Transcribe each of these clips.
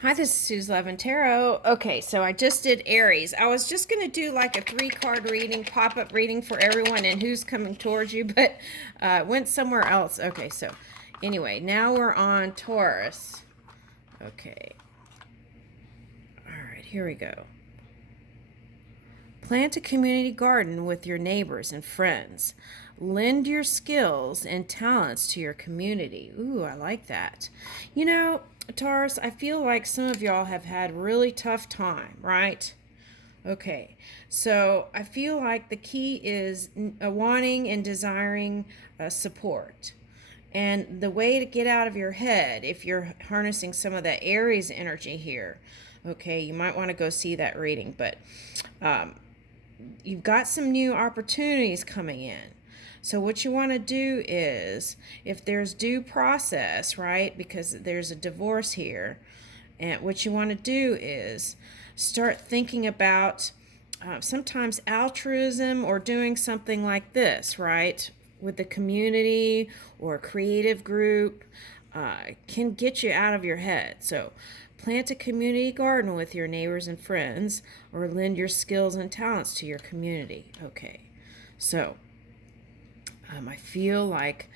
Hi, this is Suze Levin Tarot. Okay, so I just did Aries. I was just going to do like a 3 card reading, pop-up reading for everyone and who's coming towards you, but went somewhere else. Okay, so anyway, now we're on Taurus. Okay. All right, here we go. Plant a community garden with your neighbors and friends. Lend your skills and talents to your community. Ooh, I like that. You know, Taurus, I feel like some of y'all have had really tough time, right? Okay, so I feel like the key is wanting and desiring support. And the way to get out of your head, if you're harnessing some of that Aries energy here, okay, you might want to go see that reading. But you've got some new opportunities coming in. So what you want to do is, if there's due process, right, because there's a divorce here, and what you want to do is start thinking about sometimes altruism or doing something like this, right, with the community or a creative group can get you out of your head. So plant a community garden with your neighbors and friends, or lend your skills and talents to your community. Okay, so I feel like,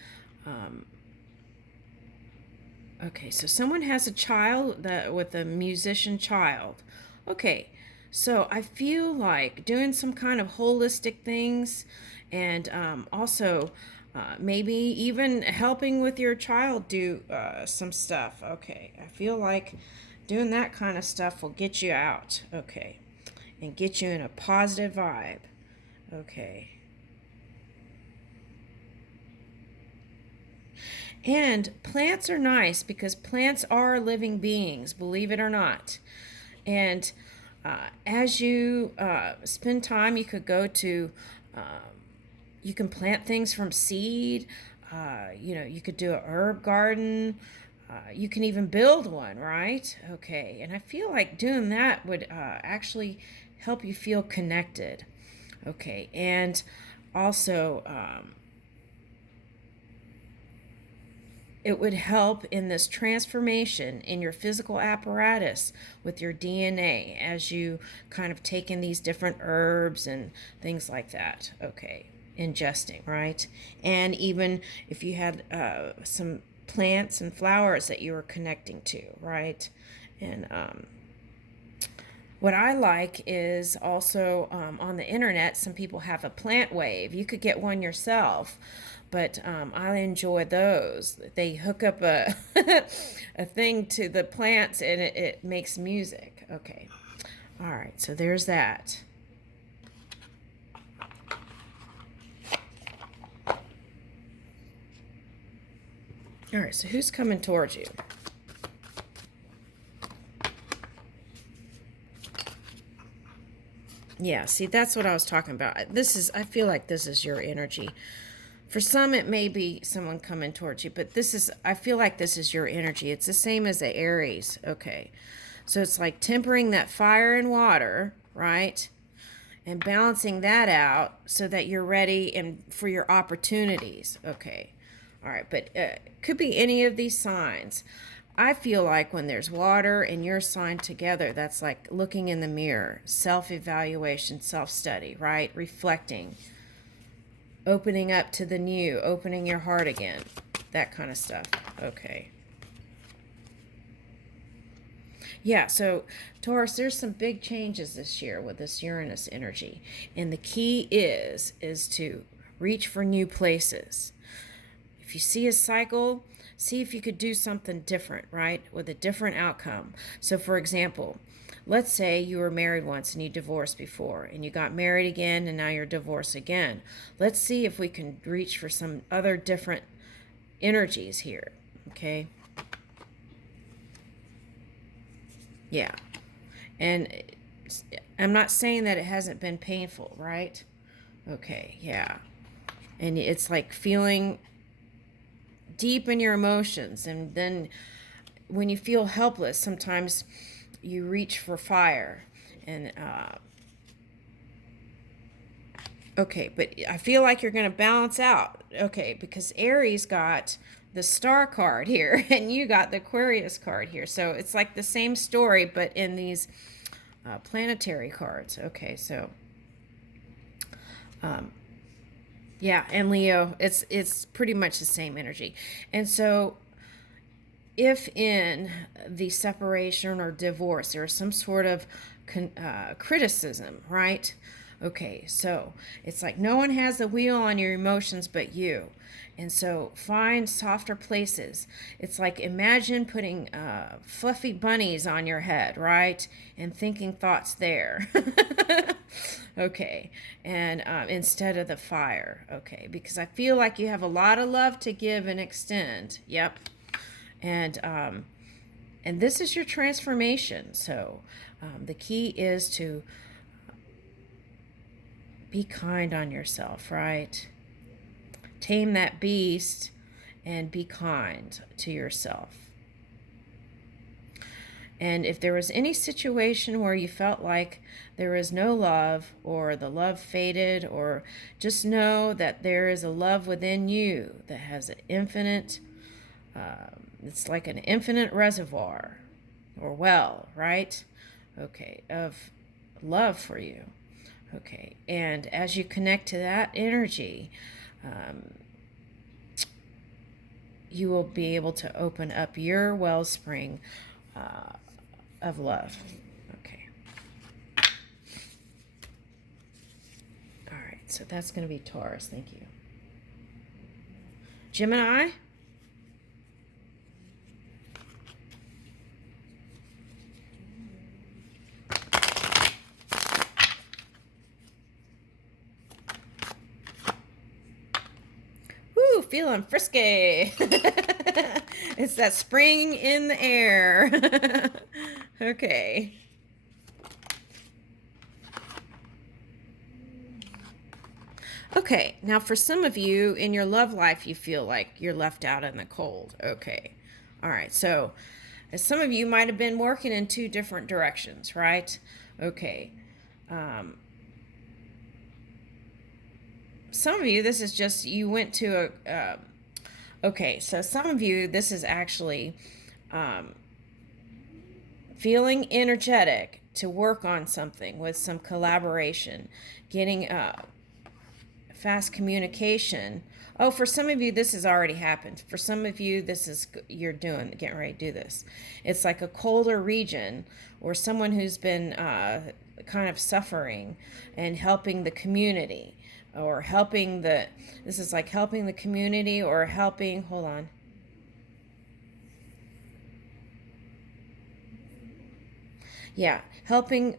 okay, so someone has a child with a musician child. Okay, so I feel like doing some kind of holistic things, and also maybe even helping with your child do some stuff. Okay, I feel like doing that kind of stuff will get you out. Okay, and get you in a positive vibe. Okay. And plants are nice because plants are living beings, believe it or not. And as you spend time, you could go to, you can plant things from seed. You could do a herb garden. You can even build one, right? Okay. And I feel like doing that would actually help you feel connected. Okay. And also, it would help in this transformation in your physical apparatus with your DNA as you kind of take in these different herbs and things like that. Okay, ingesting, right? And even if you had some plants and flowers that you were connecting to, right? And what I like is also on the internet, some people have a plant wave. You could get one yourself, but I enjoy those. They hook up a, a thing to the plants and it makes music. Okay. All right. So there's that. All right. So who's coming towards you? Yeah, see, that's what I was talking about. I feel like this is your energy. For some, it may be someone coming towards you, but I feel like this is your energy. It's the same as the Aries. Okay. So it's like tempering that fire and water, right? And balancing that out so that you're ready and for your opportunities. Okay. All right. But could be any of these signs. I feel like when there's water and your sign together, that's like looking in the mirror, self evaluation, self study, right? Reflecting, opening up to the new, opening your heart again, that kind of stuff. Okay. Yeah, so Taurus, there's some big changes this year with this Uranus energy. And the key is to reach for new places. If you see a cycle, see if you could do something different, right? With a different outcome. So for example, let's say you were married once and you divorced before and you got married again and now you're divorced again. Let's see if we can reach for some other different energies here. Okay? Yeah. And I'm not saying that it hasn't been painful, right? Okay, yeah. And it's like feeling deep in your emotions. And then when you feel helpless, sometimes you reach for fire. And, okay, but I feel like you're going to balance out. Okay, because Aries got the Star card here, and you got the Aquarius card here. So it's like the same story, but in these planetary cards. Okay, so yeah, and Leo, it's pretty much the same energy. And so if in the separation or divorce there's some sort of criticism, right? Okay, so it's like no one has the wheel on your emotions but you. And so find softer places. It's like imagine putting fluffy bunnies on your head, right? And thinking thoughts there. Okay, and instead of the fire. Okay, because I feel like you have a lot of love to give and extend. Yep. And this is your transformation. So the key is to be kind on yourself, right? Tame that beast and be kind to yourself. And if there was any situation where you felt like there was no love or the love faded, or just know that there is a love within you that has an infinite, it's like an infinite reservoir or well, right? Okay, of love for you. Okay, and as you connect to that energy, you will be able to open up your wellspring of love. Okay. All right, so that's going to be Taurus. Thank you. Gemini. Woo, feeling frisky. It's that spring in the air. Okay. Okay, now for some of you in your love life, you feel like you're left out in the cold. Okay. All right, so some of you might have been working in two different directions, right? Okay. Some of you, this is just, you went to a, okay, so some of you, this is actually feeling energetic to work on something with some collaboration, getting fast communication. Oh, for some of you, this has already happened. For some of you, this is, you're getting ready to do this. It's like a colder region, or someone who's been kind of suffering and helping the community, or helping this is like helping the community, or helping, hold on. Yeah, helping,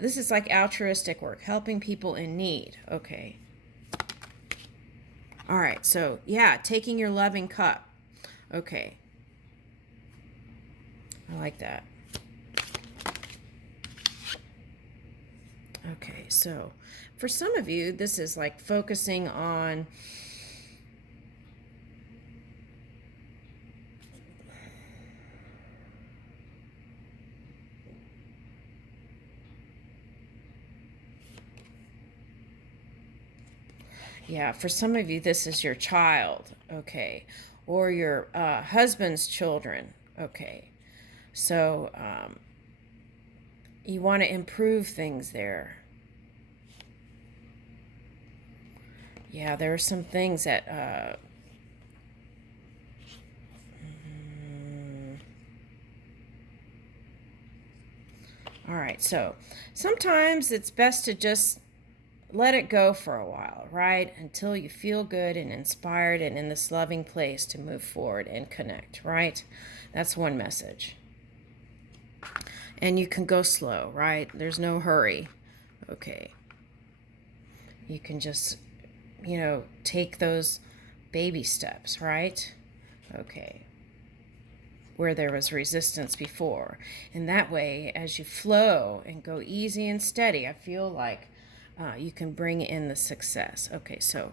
this is like altruistic work, helping people in need. Okay. All right, so yeah, taking your loving cup. Okay. I like that. Okay, so for some of you, this is like focusing on yeah, for some of you, this is your child, okay, or your husband's children, okay. So you want to improve things there. Yeah, there are some things that all right, so sometimes it's best to just let it go for a while, right? Until you feel good and inspired and in this loving place to move forward and connect, right? That's one message. And you can go slow, right? There's no hurry. Okay. You can just, take those baby steps, right? Okay. Where there was resistance before. And that way, as you flow and go easy and steady, I feel like you can bring in the success. Okay, so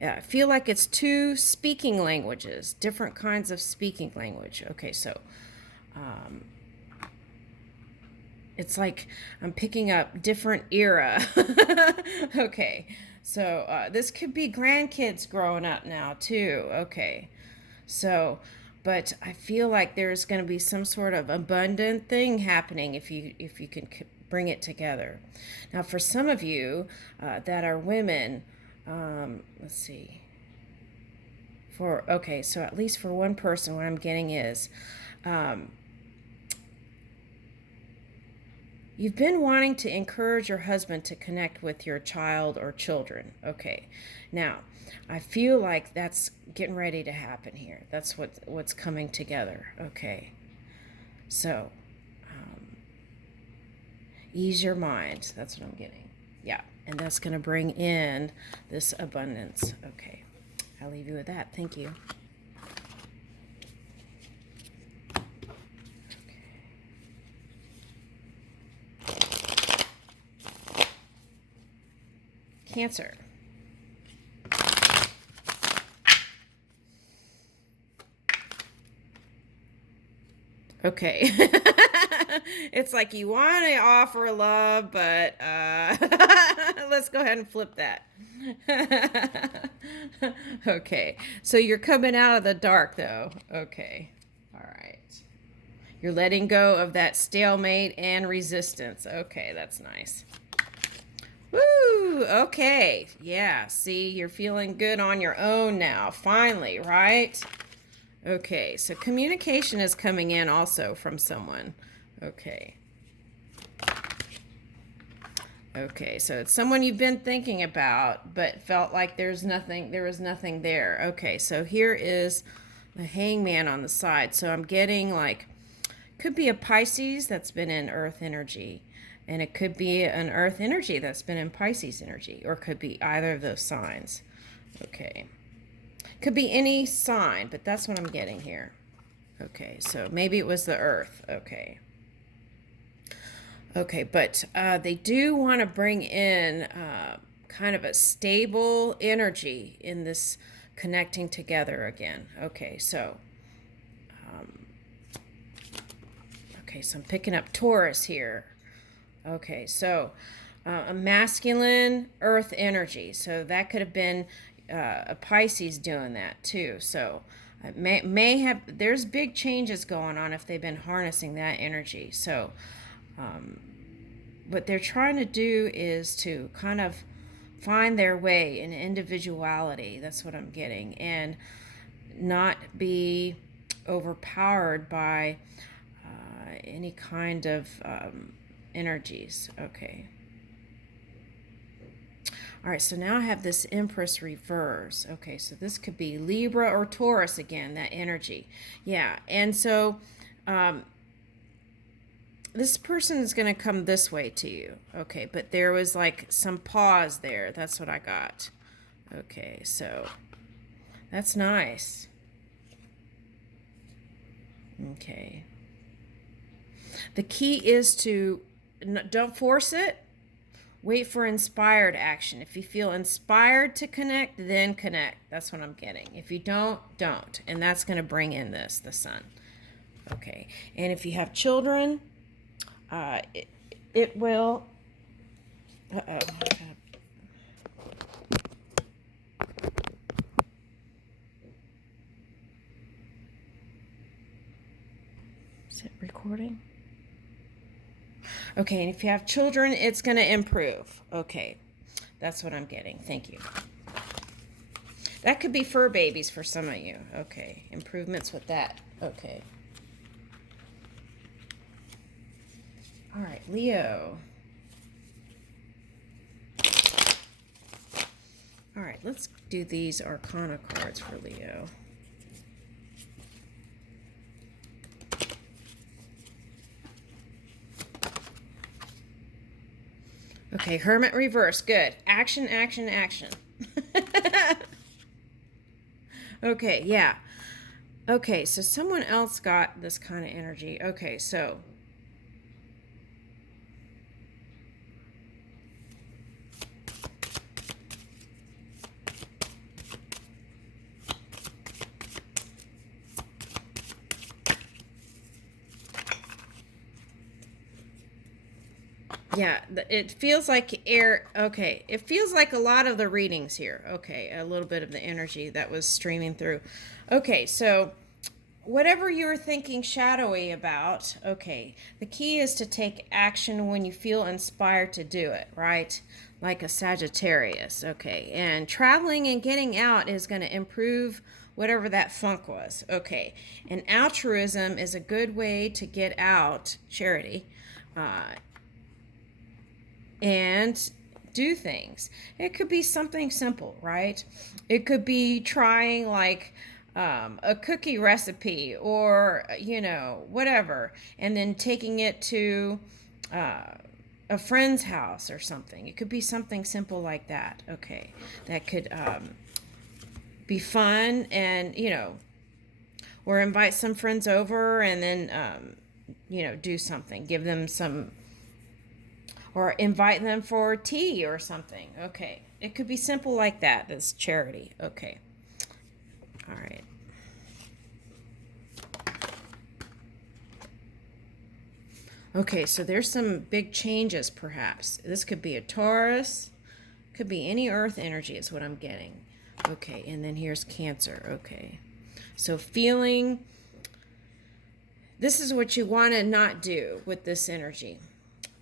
I feel like it's two speaking languages, different kinds of speaking language. Okay, so it's like I'm picking up different era. Okay, so this could be grandkids growing up now too. Okay, So, but I feel like there's going to be some sort of abundant thing happening if you can bring it together. Now, for some of you that are women, let's see. Okay, so at least for one person, what I'm getting is you've been wanting to encourage your husband to connect with your child or children. Okay, now I feel like that's getting ready to happen here. That's what's coming together. Okay, so ease your mind. That's what I'm getting. Yeah, and that's going to bring in this abundance. Okay, I'll leave you with that. Thank you. Cancer. Okay. It's like you want to offer love, but let's go ahead and flip that. Okay. So you're coming out of the dark, though. Okay. All right. You're letting go of that stalemate and resistance. Okay, that's nice. Woo! Okay. Yeah. See, you're feeling good on your own now. Finally, right? Okay, so communication is coming in also from someone. Okay. Okay, so it's someone you've been thinking about, but felt like there was nothing there. Okay, so here is the hangman on the side. So I'm getting like, could be a Pisces that's been in earth energy, and it could be an earth energy that's been in Pisces energy, or could be either of those signs. Okay. Could be any sign, but that's what I'm getting here. Okay, so maybe it was the earth. Okay. Okay, but they do want to bring in kind of a stable energy in this connecting together again. Okay, so I'm picking up Taurus here. Okay, so a masculine earth energy. So that could have been a Pisces doing that too. So it may have, there's big changes going on if they've been harnessing that energy. So what they're trying to do is to kind of find their way in individuality. That's what I'm getting, and not be overpowered by any kind of energies. Okay. All right, so now I have this Empress reverse. Okay, so this could be Libra or Taurus again, that energy. Yeah, and so this person is going to come this way to you. Okay, but there was like some pause there. That's what I got. Okay, so that's nice. Okay. The key is to don't force it. Wait for inspired action. If you feel inspired to connect, then connect. That's what I'm getting. If you don't. And that's going to bring in the sun. Okay. And if you have children, it will... Uh-oh. Is it recording? Okay, and if you have children, it's going to improve. Okay, that's what I'm getting. Thank you. That could be fur babies for some of you. Okay, improvements with that. Okay. All right, Leo. All right, let's do these Arcana cards for Leo. Okay, Hermit reverse. Good. Action, action, action. Okay, yeah. Okay, so someone else got this kind of energy. Okay, so... Yeah, it feels like air. Okay, it feels like a lot of the readings here. Okay, a little bit of the energy that was streaming through. Okay, so whatever you're thinking shadowy about, okay, the key is to take action when you feel inspired to do it, right? Like a Sagittarius, okay. And traveling and getting out is going to improve whatever that funk was, okay. And altruism is a good way to get out, charity, uh, and do things. It could be something simple, right? It could be trying like a cookie recipe or, whatever, and then taking it to a friend's house or something. It could be something simple like that, okay, that could be fun and, or invite some friends over and then, do something, give them some or invite them for tea or something. Okay. It could be simple like that. That's charity. Okay. All right. Okay, so there's some big changes perhaps. This could be a Taurus, could be any earth energy is what I'm getting. Okay, and then here's Cancer. Okay. So feeling, this is what you want to not do with this energy.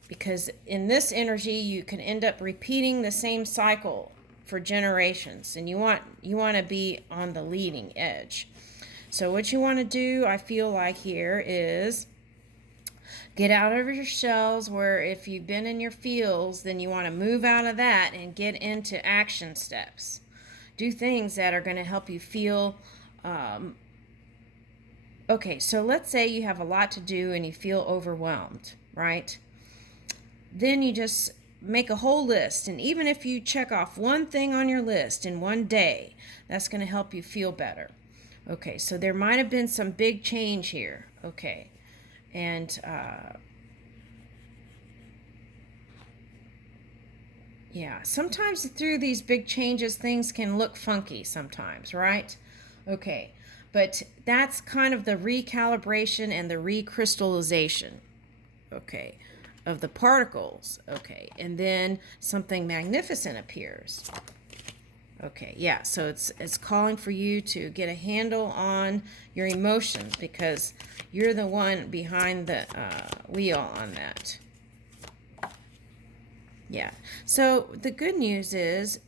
Because in this energy you can end up repeating the same cycle for generations, and you want to be on the leading edge. So what you want to do, I feel like here, is get out of your shells, where if you've been in your fields, then you want to move out of that and get into action steps. Do things that are going to help you feel okay, so let's say you have a lot to do and you feel overwhelmed, right? Then you just make a whole list, and even if you check off one thing on your list in one day, that's going to help you feel better. Okay, so there might have been some big change here. Okay, and yeah, sometimes through these big changes things can look funky sometimes, right? Okay, but that's kind of the recalibration and the recrystallization, okay, of the particles. Okay, and then something magnificent appears. Okay, yeah, so it's calling for you to get a handle on your emotions, because you're the one behind the wheel on that. Yeah, so the good news is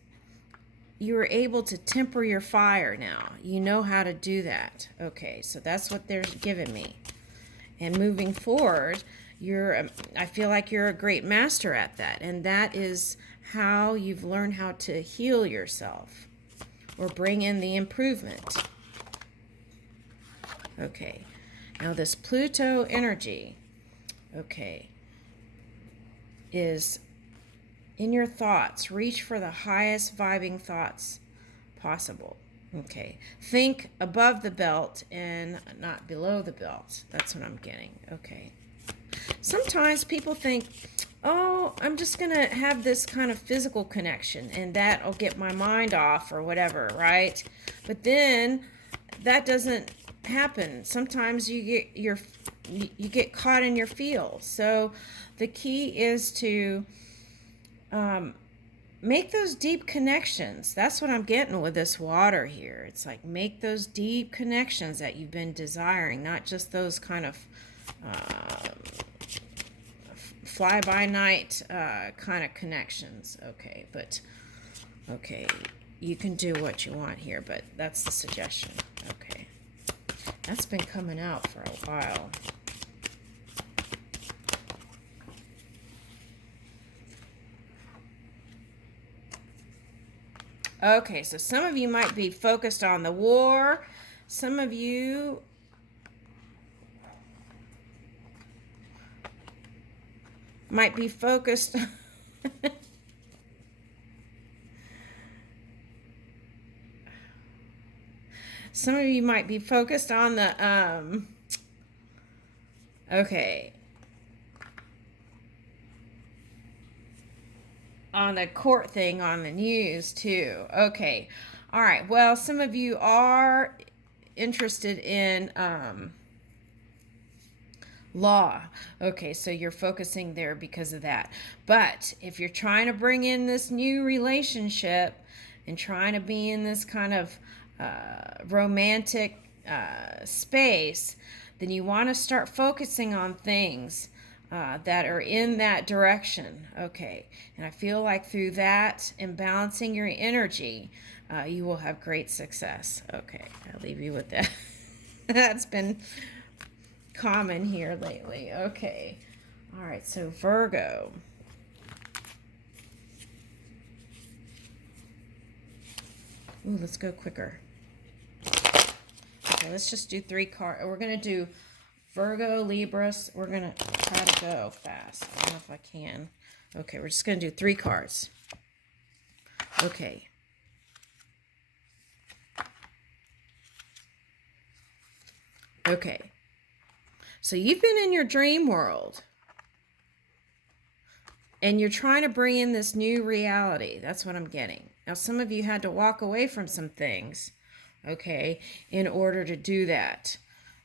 you are able to temper your fire now. You know how to do that. Okay, so that's what they're giving me. And moving forward, I feel like you're a great master at that, and that is how you've learned how to heal yourself or bring in the improvement. Okay, now this Pluto energy, okay, is in your thoughts. Reach for the highest vibing thoughts possible. Okay, think above the belt and not below the belt. That's what I'm getting. Okay. Sometimes people think, oh, I'm just going to have this kind of physical connection and that'll get my mind off or whatever, right? But then that doesn't happen. Sometimes you get caught in your feels. So the key is to make those deep connections. That's what I'm getting with this water here. It's like make those deep connections that you've been desiring, not just those kind of fly-by-night kind of connections. Okay, but okay, you can do what you want here, but that's the suggestion. Okay, that's been coming out for a while. Okay, so some of you might be focused on the war. Some of you might be focused some of you might be focused on the okay, on the court thing on the news too. Okay, all right, well, some of you are interested in Law. Okay, so you're focusing there because of that. But if you're trying to bring in this new relationship and trying to be in this kind of romantic space, then you want to start focusing on things that are in that direction. Okay, and I feel like through that and balancing your energy, you will have great success. Okay, I'll leave you with that. That's been common here lately. Okay. All right, so Virgo. Ooh, let's go quicker. Okay, let's just do 3 cards. We're going to do Virgo, Libra. We're going to try to go fast. I don't know if I can. Okay, we're just going to do 3 cards. Okay. Okay. So you've been in your dream world. And you're trying to bring in this new reality. That's what I'm getting. Now, some of you had to walk away from some things, okay, in order to do that.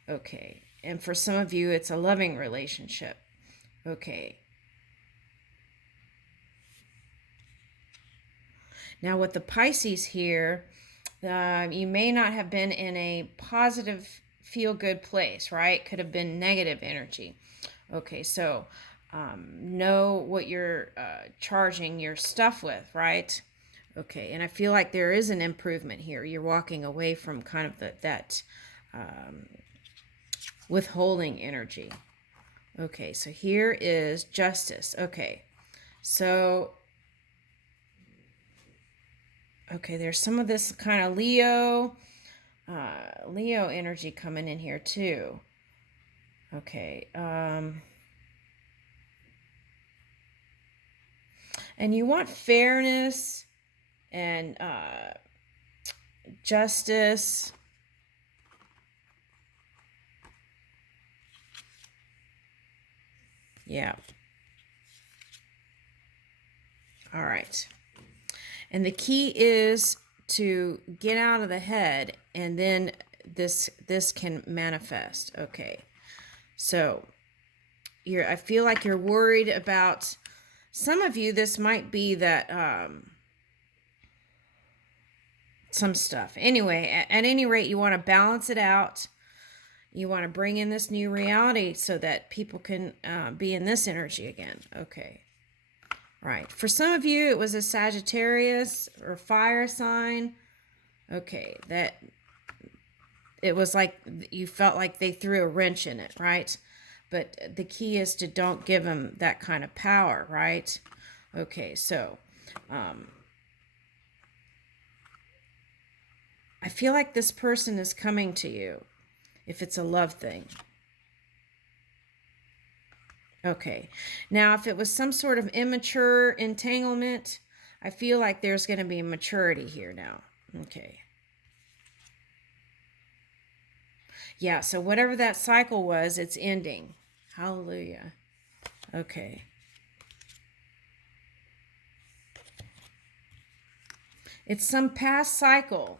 Okay. And for some of you, it's a loving relationship. Okay. Now, with the Pisces here, you may not have been in a positive, feel-good place, right? Could have been negative energy. Okay, so know what you're charging your stuff with, right? Okay, and I feel like there is an improvement here. You're walking away from kind of that withholding energy. Okay, so here is justice. Okay, so there's some of this kind of Leo energy coming in here too. Okay, and you want fairness and justice. Yeah. All right. And the key is to get out of the head, and then this can manifest. Okay. So I feel like you're worried about, some of you, this might be that some stuff. Anyway, at any rate, you want to balance it out. You want to bring in this new reality so that people can be in this energy again. Okay. Right. For some of you, it was a Sagittarius or fire sign. Okay. That it was like you felt like they threw a wrench in it, right? But the key is to don't give them that kind of power, right? Okay. So, I feel like this person is coming to you if it's a love thing. Okay. Now, if it was some sort of immature entanglement, I feel like there's going to be maturity here now. Okay. Yeah, so whatever that cycle was, it's ending. Hallelujah. Okay. It's some past cycle.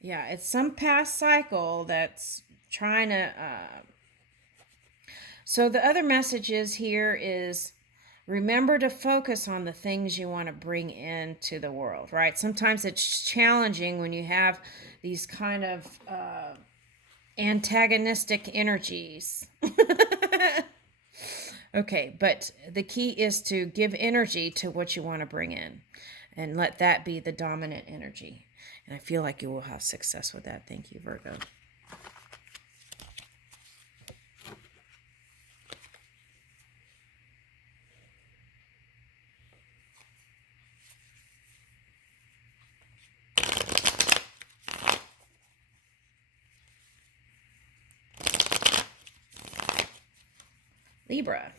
Yeah, it's some past cycle that's trying to... So the other message is here is, remember to focus on the things you want to bring into the world, right? Sometimes it's challenging when you have these kind of antagonistic energies. Okay, but the key is to give energy to what you want to bring in and let that be the dominant energy. And I feel like you will have success with that. Thank you, Virgo. Libra.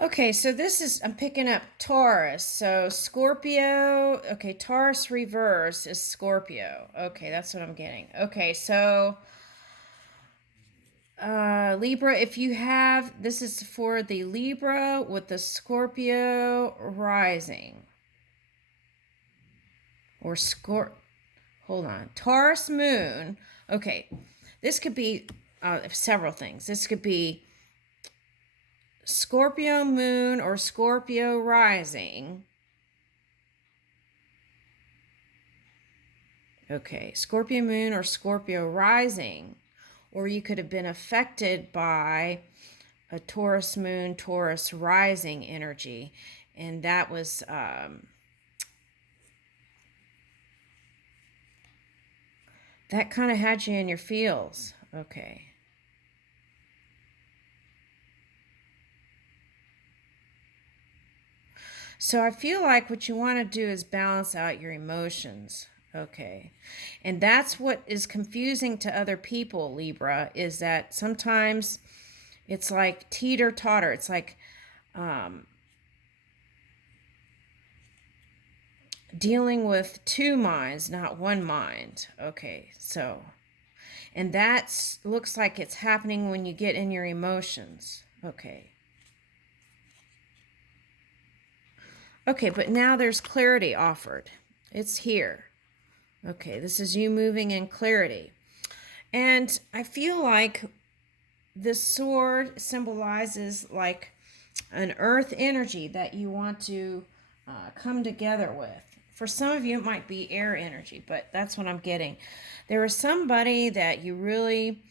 Okay, so this is, I'm picking up Taurus. So Scorpio, okay, Taurus reverse is Scorpio. Okay, that's what I'm getting. Okay, so Libra, if you have, this is for the Libra with the Scorpio rising. Or hold on, Taurus moon. Okay, this could be several things. This could be Scorpio moon or Scorpio rising. Okay, Scorpio moon or Scorpio rising. Or you could have been affected by a Taurus moon, Taurus rising energy. And that was that kind of had you in your feels. Okay. So I feel like what you want to do is balance out your emotions. Okay. And that's what is confusing to other people, Libra, is that sometimes it's like teeter-totter. It's like dealing with two minds, not one mind. Okay, so, and that looks like it's happening when you get in your emotions. Okay. Okay, but now there's clarity offered. It's here. Okay, this is you moving in clarity. And I feel like this sword symbolizes like an earth energy that you want to come together with. For some of you, it might be air energy, but that's what I'm getting. There is somebody that you really,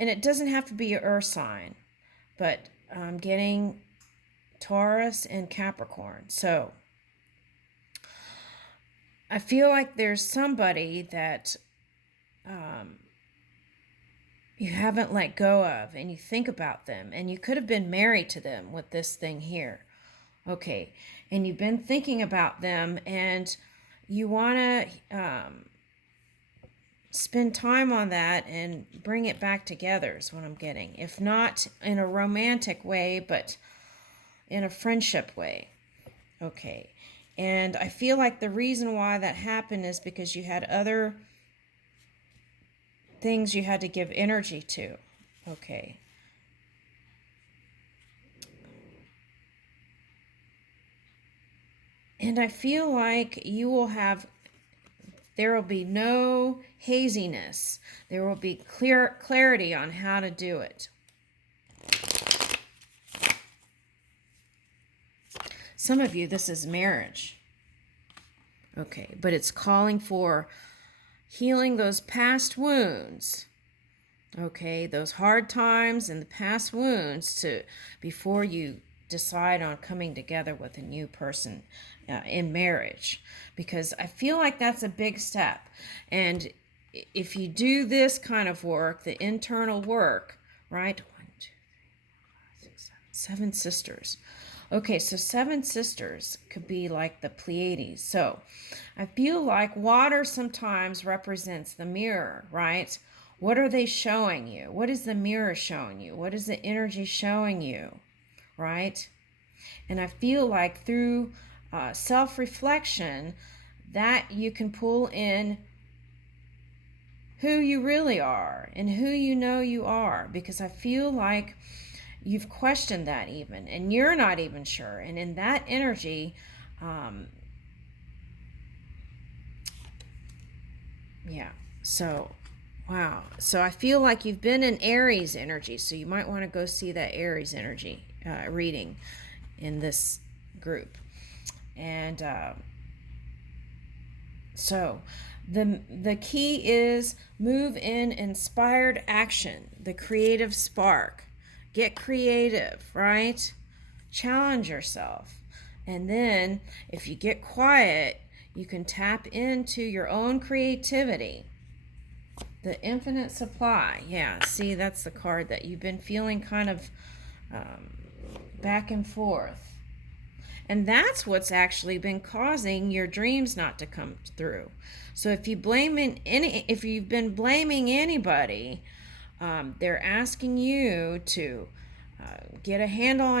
and it doesn't have to be an earth sign, but I'm getting Taurus and Capricorn. So I feel like there's somebody that you haven't let go of, and you think about them, and you could have been married to them with this thing here. Okay, and you've been thinking about them, and you want to spend time on that and bring it back together is what I'm getting. If not in a romantic way, but in a friendship way. Okay, and I feel like the reason why that happened is because you had other things you had to give energy to. Okay. And I feel like you will have, there will be no haziness. There will be clarity on how to do it. Some of you, this is marriage. Okay, but it's calling for healing those past wounds. Okay, those hard times and the past wounds to before you decide on coming together with a new person in marriage, because I feel like that's a big step. And if you do this kind of work, the internal work, right? 1, 2, 3, 4, 5, 6, 7 sisters. Okay, so 7 sisters could be like the Pleiades. So I feel like water sometimes represents the mirror, right? What are they showing you? What is the mirror showing you? What is the energy showing you, right? And I feel like through self-reflection that you can pull in who you really are and who you know you are, because I feel like you've questioned that even, and you're not even sure. And in that energy, yeah, so wow. So I feel like you've been in Aries energy, so you might want to go see that Aries energy reading in this group. And so the key is move in inspired action, the creative spark. Get creative, right? Challenge yourself. And then if you get quiet, you can tap into your own creativity. The infinite supply. Yeah, see, that's the card that you've been feeling kind of back and forth. And that's what's actually been causing your dreams not to come through. So if you've been blaming anybody, they're asking you to Get a handle on